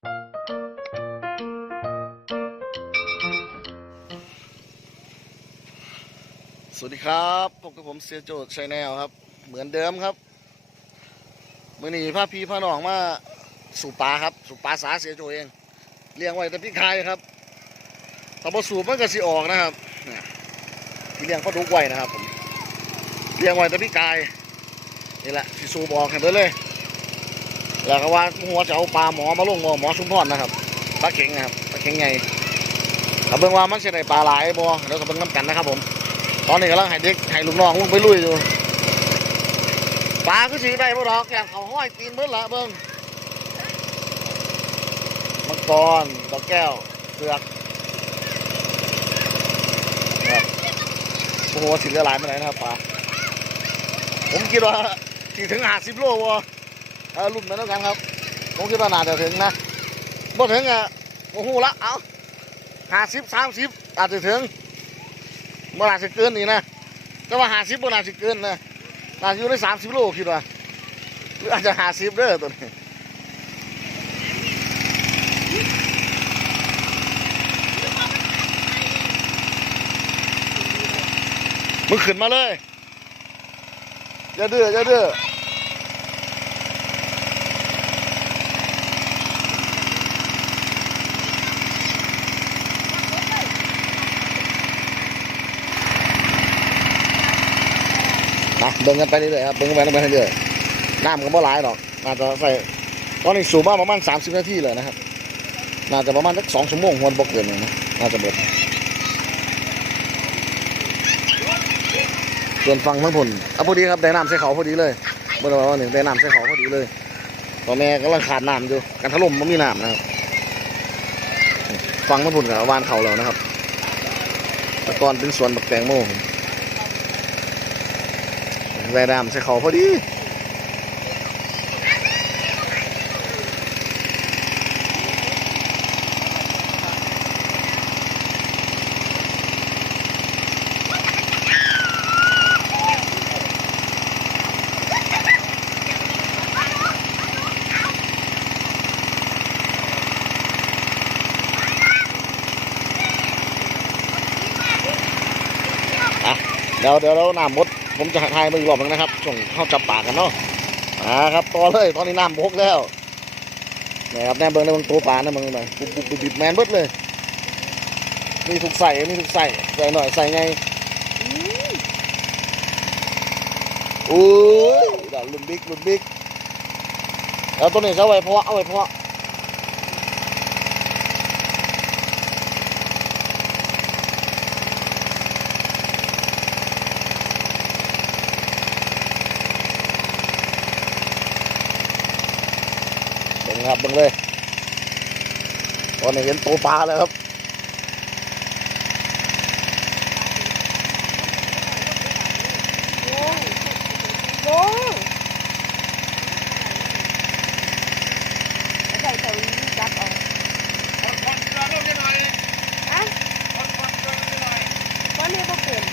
สวัสดีครับพบกับผมเสียโจดชัยแนวครับ เหมือนเดิมครับมื่อนี้พาพี่พาหนองมาสู่ปลาครับ สู่ปลาสาเสียโจเองเลี้ยงไว้แต่พี่คายครับถ้าพอสูบมันก็สิออกนะครับเนี่เลี้ยงเขาดุกไว้นะครับผมเลี้ยงไว้แต่พี่กายนี่แหละสิสูบออกเห็นไปเลย แล้วก็ว่าหัวจะเอาปลาหมอมาลงหมอหมอชุมพรนะครับปลาเข็งนะครับปลาเข็งไงเอาเบิ่งว่ามันจะได้ปลาหลายบ่เดี๋ยวก็เบิ่งน้ำกันนะครับ ผม ตอนนี้กำลังให้เด็กให้ลูกน้องลงไปลุยอยู่ปลาคือสีได้บ่ดอกอย่างเขาห้อยตีนเบิดละเบิ่งมังกรดอกแก้วเผือกครับโอ้โหสิเหลือหลายมาไหนนะครับปลาผมคิดว่าสิถึงห้าสิบโลวะ ออรุ่นเหมือนกันครับ ผมคิดว่าน่าจะถึงนะบ่ถึงอะโอ้โหละเอาห้าสิบสามสิบอาจจะถึงเมื่อไหร่จะเกินนี่นะแต่ว่าห้าสิบเมื่อไหร่จะเกินนะน่าจะอยู่ในสามสิบโลคิดว่าหรืออาจจะห้าสิบเด้อตัวนี้มึงขึ้นมาเลยอย่าดื้ออย่าดื้อ เบิ่งกันไปเรื่อยๆครับเบิ่งกันไปเรื่อยๆน้ำก็บ่หลายดอกน่าจะใส่ตอนนี้สูบมาประมาณสามสิบนาทีเลยนะครับน่าจะประมาณสักสองชั่วโมงวันบ่เกินนี่นะน่าจะเบิดส่วนฟังทั้งผลเอาพอดีครับได้น้ำใส่เขาพอดีเลยเมื่อวันหนึ่งได้น้ำใส่เขาพอดีเลยตอนแม่กำลังขาดน้ำอยู่การถล่มมันมีน้ำนะครับฟังทั้งผลกับวานเขาแล้วนะครับแต่ก่อนเป็นสวนบักแตงโม ได้น้ำใส่เขาพอดีเดี๋ยวเดี๋ยวเราหน้ำหมด ผมจะทายมาอีกรอบหนึงนะครับช่วงเข้าจับปากกันเนาะอ่าครับต่อเลยตอนนี้น้ำบกแล้วนะครับแน่เบิ้งในเบิ้งตัวปลานะเบิ้งหน่อยบุบบุบบุบบิบแมนเบิดเลย มีทุกใส่มีทุกใส่ใส่หน่อยใส่ไงอุ้ยเดี๋ยวลุ่นบิ๊กลุ่นบิ๊กแล้วตัวนี้จะเอาไว้เพาะเอาไว้เพาะ ครับบังเลย ตอนนี้เห็นตัวปลาแล้วครับ โอ้ยโอ้ยใส่เตานี้จับเอาอะตอนนี้ก็เปลี่ยน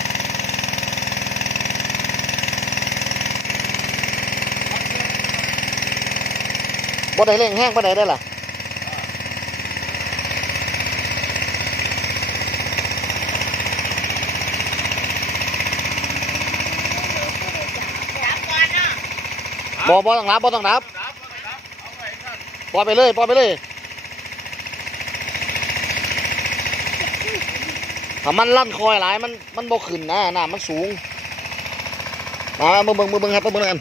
บ่ได้เร่งแห้งบ่ได้ได้ล่ะจับก่อนเนาะบ่บ่ต้องรับบ่ต้องรับปล่อยไปเลยปล่อยไปเลยถ้ามันลั่นคอยหลายมันมันบ่ขึ้นนะน้ำมันสูงมาเบิ่งเบิ่งเบิ่งเบิ่งครับเบิ่งกัน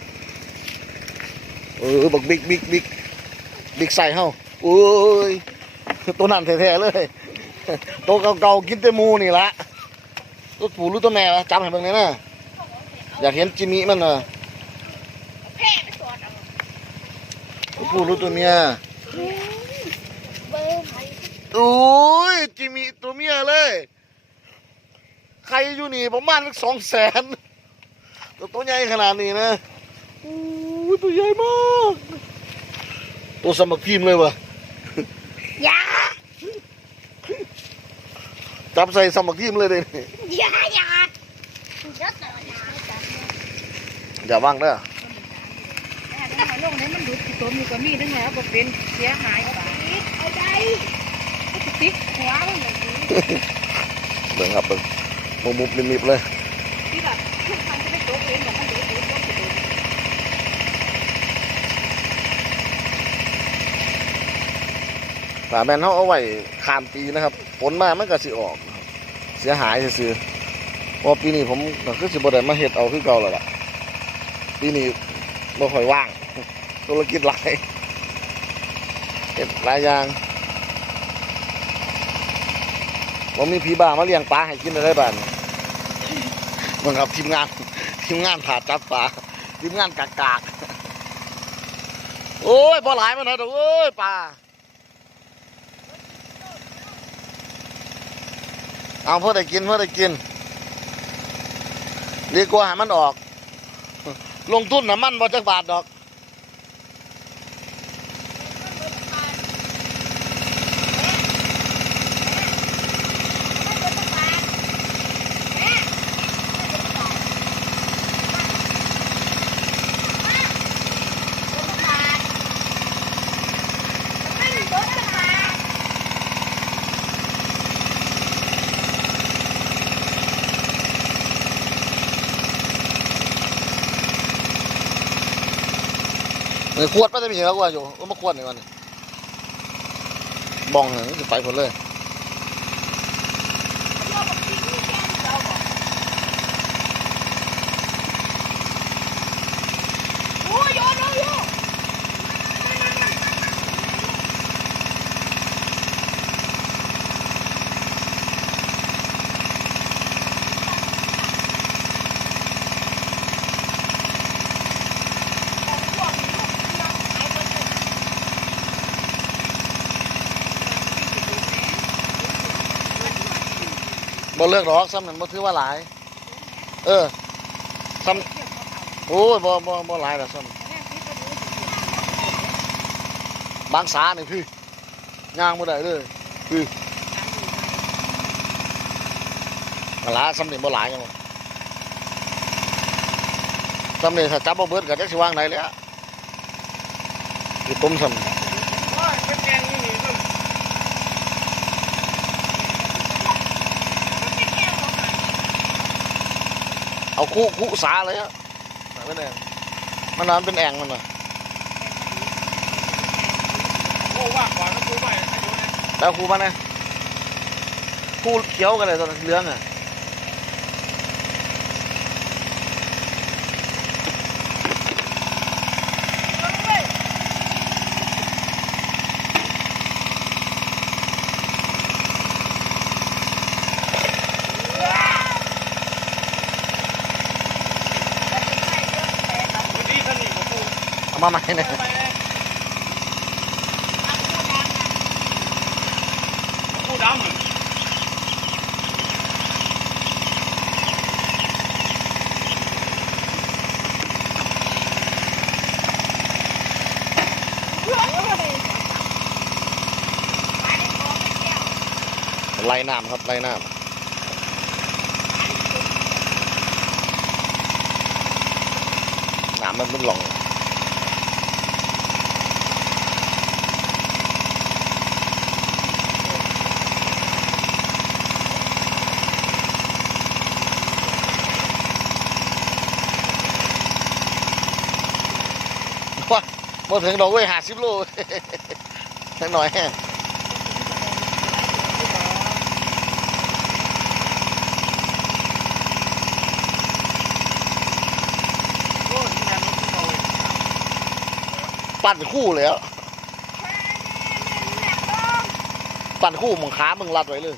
เออบักบิ๊กบิ๊กบิ๊ก บิ๊กใส่เฮาโอ้ยตัวนั้นแท้ๆเลยตัวเก่าๆกินแต่มูนี่ละตัวปู่รู้ตัวแม่ละจำให้เบิ่งหน่อยนะอยากเห็นจิมิมันเนอะแพ้ไปตรวจเอาตัวผู้รู้ตัวเมียโอ้ยจิมีตัวเมียเลย ใครอยู่นี่ประมาณสองแสนตัวตัวใหญ่ขนาดนี้นะโอ้ยตัวใหญ่มาก ตัวสมัครพิมพ์เลยวะยาจับใส่สมัครพิมพ์เลยเลยนี่ยายาเดี๋ยวต่อยาจับอย่าวางเด้อแต่ถ้าลงนี้มันดูดตัวมีก็มีทั้งแล้วก็เป็นเสียหายไปเอาเอาได้ก็จะติดหัวมันแบบนี้เบิ่งครับเบิ่งมุมมุบๆมิบๆเลยที่แบบทุกครั้งจะไม่ตกเองแบบมันเดือดเดือดก็จะโดน ฝาแมนเขาเอาไว้ขามปีนะครับฝนมามันก็สิออก เสียหายซื่อๆพราะปีนี้ผมก็คือสิบได้มาเฮ็ดเอาคือเก่าแล้วล่ะปีนี้บ่ค่อยว่าง ธุรกิจหลายเฮ็ดหลายอย่างบ่มีผีบ้ามาเลี้ยงปลาให้กินได้บ้านมึงครับทีมงานทีมงานผ่าจับปลาทีมงานกากๆโอ้ยบ่หลายมันนะเด้อเอ้ยปลา เอาเพื่อได้กินเพื่อได้กิน ดีกว่าให้มันออก ลงทุนน้ำมันบ่จักบาทดอก เออ ขวดป้าจะมีแล้วกว่าอยู่ก็มาขวดหนึ่งวันบ้องเหรอจะไปผลเลย โอ้ยโยนโยนโยน บ่เลิกหรอกซ้ำนั้นบ่ถือว่าหลาย เออซ้ำโอ้ยบ่บ่บ่หลายละซ้ำบางสานี่พี่ย่างบ่ได้เลยพี่มาหลาซ้ำนี่บ่หลายกันบ่ซ้ำนี่ถ้าจับบ่เบิดก็จักสิวางไหนเลยอะคือต้มซ้ำ โอ้ยเป็นแกงนี่นี่ก็ เอาคู่คู่สาเลยอะไม่แน่มันนอนเป็นแอ่งมันน่ะโอ้ว่ากว่าแล้วกูไปอายุนะแล้วคู่มันนะคู่เขียวกันเลยตอนนั้นเหลืองอะคนนี้ท่านนี่ของกู เอา มาใหม่เนี่ยไปเลยกูดำเหมือนไล่น้ำครับไล่น้ำน้ำมันเป็นหลอง ว่ามาถึงดอกเว้ยหาสิบโลสักหน่อยแฮะโอ้ยแม่รถกูเอาปั่นคู่เลยอะปั่นคู่มึงขามึงรัดไว้เลย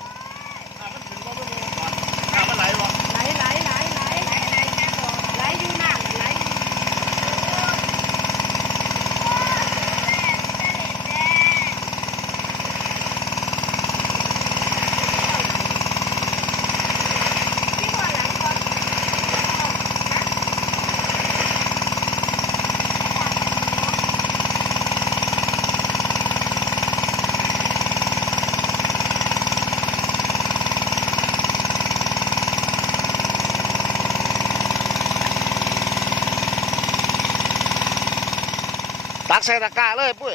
ตักใส่ตะกาเลยปุ้ย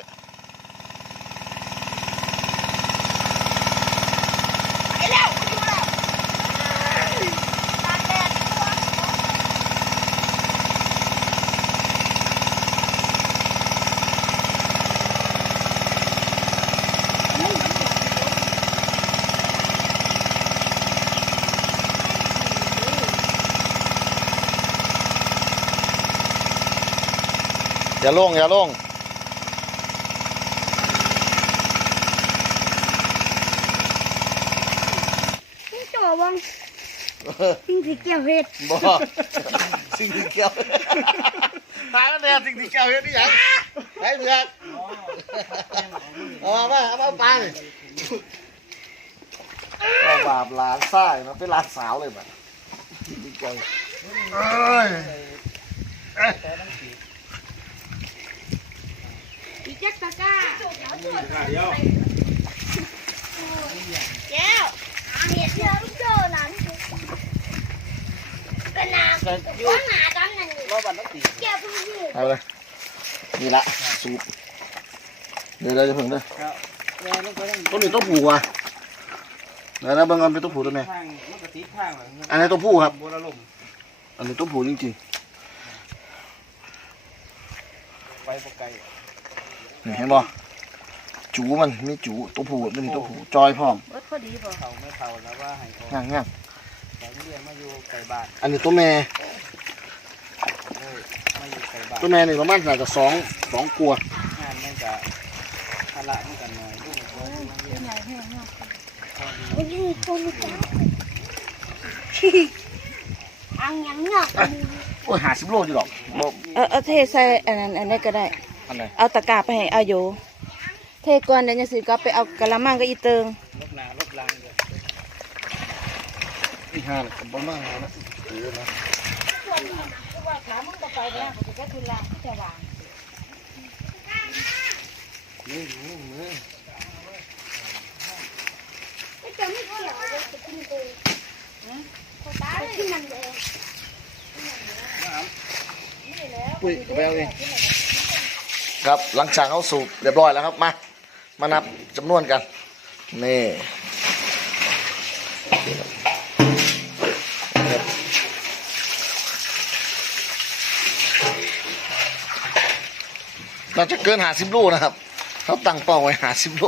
อย่าลงอย่าลง อวังปิ้งสีเกียวเห็ดบ่สิ่งที่เกี่ยวตายแล้วเนี่ยสิ่งที่เกี่ยวเฮ็ดนี่หยังไอ้เพื่อนเอามามาเอามาปาเลยก็บาปหลานไส้เนาะเป็นหลานสาวเลยแบบสิ่งที่เกี่ยวเอ้ยอีแจ็คตะก้าเดี๋ยว แก้วอาเห็ดเยอะลูกโจ้หลาน เป็นนาว่าหนาดำนั่นนี่แก้วเพิ่งยืดเอาเลยนี่ละสูบเดี๋ยวเราจะเพิ่งเด้อต้นนี้ต้องผูกว่ะเดี๋ยวนะเบิ่งก่อนเป็นต้องผูกตัวไหนทางมันก็ติดทางเลยอันนี้ต้องผูกครับบัวละลมอันนี้ต้องผูกจริงไปบ่ไกลๆนี่เห็นบ่จูมันมีจูตัวผูกมันมีตัวผูกจอยพร้อมรถพอดีป่ะเขาไม่เท่าแล้วว่าให้เขาง่างง่างแต่ เรียนมาอยู่ไกลบ้านอันนี้ตัวแม่เอ้ยมาอยู่ไกลบ้านตัวแม่นี่ประมาณน่าจะสองสองกลัวงานมันก็ภาระมันกันหน่อยลูกมันก็มาเรียนพอดีวันนี้คนจ้าอังยังเงาะโอ้ยหาสิบโลอยู่หรอกบ่เออเอาเทใส่อันนั้นอันนี้ก็ได้ อันไหนเอาตะกร้าไปให้อาโยเทก่อนเดี๋ยวจะสิกลับไปเอากะละมังกับอีเติง ลบหน้าลบหลังเดี๋ยว อีห้าเนี่ยบ่มาแล้วถือนะว่าขามมึงก็ไปแล้วก็จะทุลาจะวางไม่จะไม่เกี่ยวเลยจะกินกูตายที่มันเลยปุ้ยไปเอาเองครับหลังจากเขาสูบเรียบร้อยแล้วครับมามานับจำนวนกันนี่ น่าจะเกินหาสิบโลนะครับเขาตั้งเป้าไว้หาสิบโล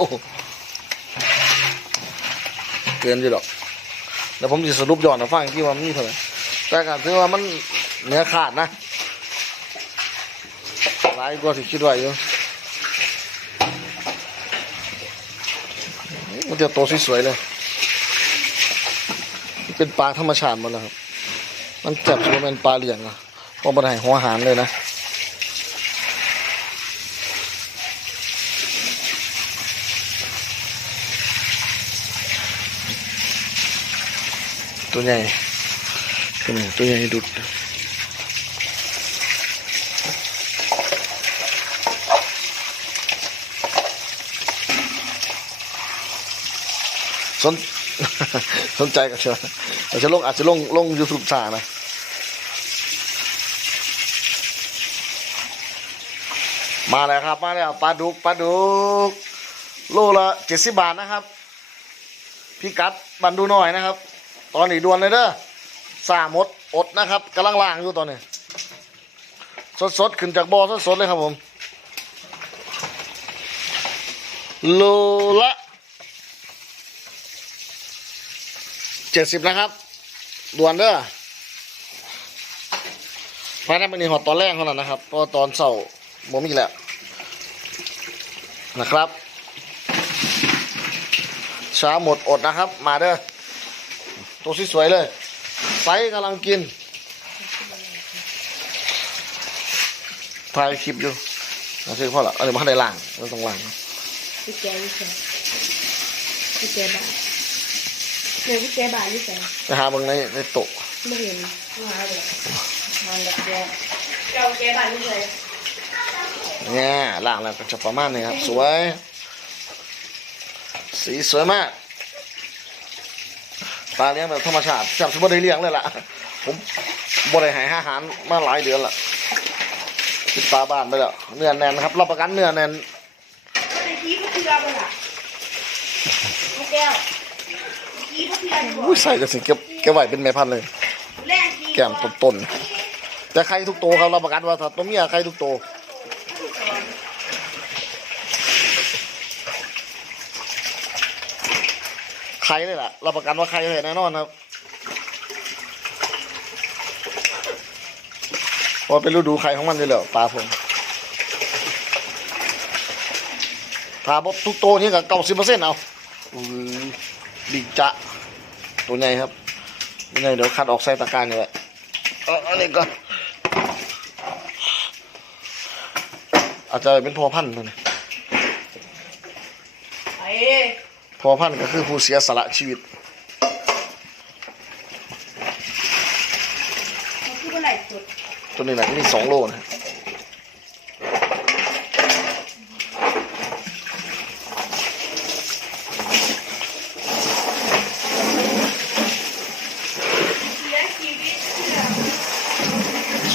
เกินอยู่หรอกแล้วผมจะสรุปย้อนให้ฟังอีกที่ว่ามันมีเท่าไหร่แต่การถือว่ามันเนื้อขาดนะหลายกว่าที่คิดไว้อยู่มันจะโตสวยๆเลย เป็นปลาธรรมชาติหมดแล้วครับ มันจับว่าเป็นปลาเหลี้ยงอะเพราะมันให้หัวอาหารเลยนะ ตัวใหญ่ตัวใหญ่ตัวใหญ่ดุดสนสนใจกับเชอาจจะลงอาจจะลงลงยูทูบสานะมาแล้วครับมาแล้วปลาดุกปลาดุกโลละเจ็ดสิบบาทนะครับ พี่กัดบันดูหน่อยนะครับ ตอนนี้ด่วนเลยเด้อสามมดอดนะครับกำลังล่างอยู่ตอนนี้ สดๆขึ้นจากบ่อสดๆเลยครับผมโลละเจ็ดสิบนะครับด่วนเด้อภายในมันนี่หอดตอนแรกเท่านั้นนะครับเพราะตอนเสาร์โมมีแล้วนะครับ ช้าหมดอดนะครับ มาเด้อ ตัวสวยๆเลยไซกำลังกิน ถ่ายคลิปอยู่นะซื้อพ่อละอันนี้มาได้ล่างเราต้องล่างพี่แกพี่แกพี่แกบ้าเดี๋ยวพี่แกบ้านพี่แกไปหาเบิ่งในในโต๊ะไม่เห็นมาเลยมันแบบแกเจ้าแกบ้านพี่แกเนี่ยล่างแล้วก็จะประมาณนี้ครับ สวย สีสวยมาก ปลาเลี้ยงแบบธรรมชาติจับสมบูรณ์ได้เลี้ยงเลยล่ะ ผมบริหารอาหารมาหลายเดือนละติดปลาบ้านไปแล้วเนื้อแน่นครับรับประกันเนื้อแน่นไอ้กี้ก็เพื่อไปละแก้วกี้ก็เพื่อดีกว่าอุ้ยใส่จะสิเก็บเก็บไว้เป็นแม่พันธุ์เลยแรงดีแก้มต้นๆแต่ใครทุกโตวครับรับประกันว่าถ้าตัวเมียใครทุกโต ใครเลยล่ะเราประกันว่าใครเลยแน่นอนครับพอเป็นฤดูใครของมันเลยเหรอปลาผมปลาบทุกโตนี่กับเก้าสิบเปอร์เซ็นต์เอาบิ๊จะตัวใหญ่ครับตัวใหญ่เดี๋ยวคัดออกใส่ตะกรานี่แหละเอาอันนี้ก็ออาจจะเป็นพอพันธุ์นะ พอพันธุ์ก็คือผู้เสียสละชีวิตมันคือเมื่อไหร่สุดตัวนี้นะมีสองโลนะเสียชีวิตเพื่อ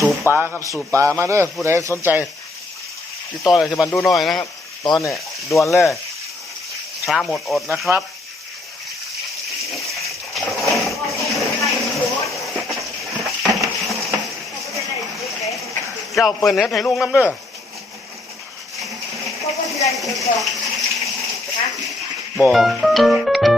สูบปลาครับสูบปลามาเด้อผู้ใดสนใจติดต่ออะไรที่บันดูหน่อยนะครับ ตอนเนี่ยด่วนเลย ช้าหมดอดนะครับ เจ้าเปิดเน็ตให้ลุงน้ำเด้อบอก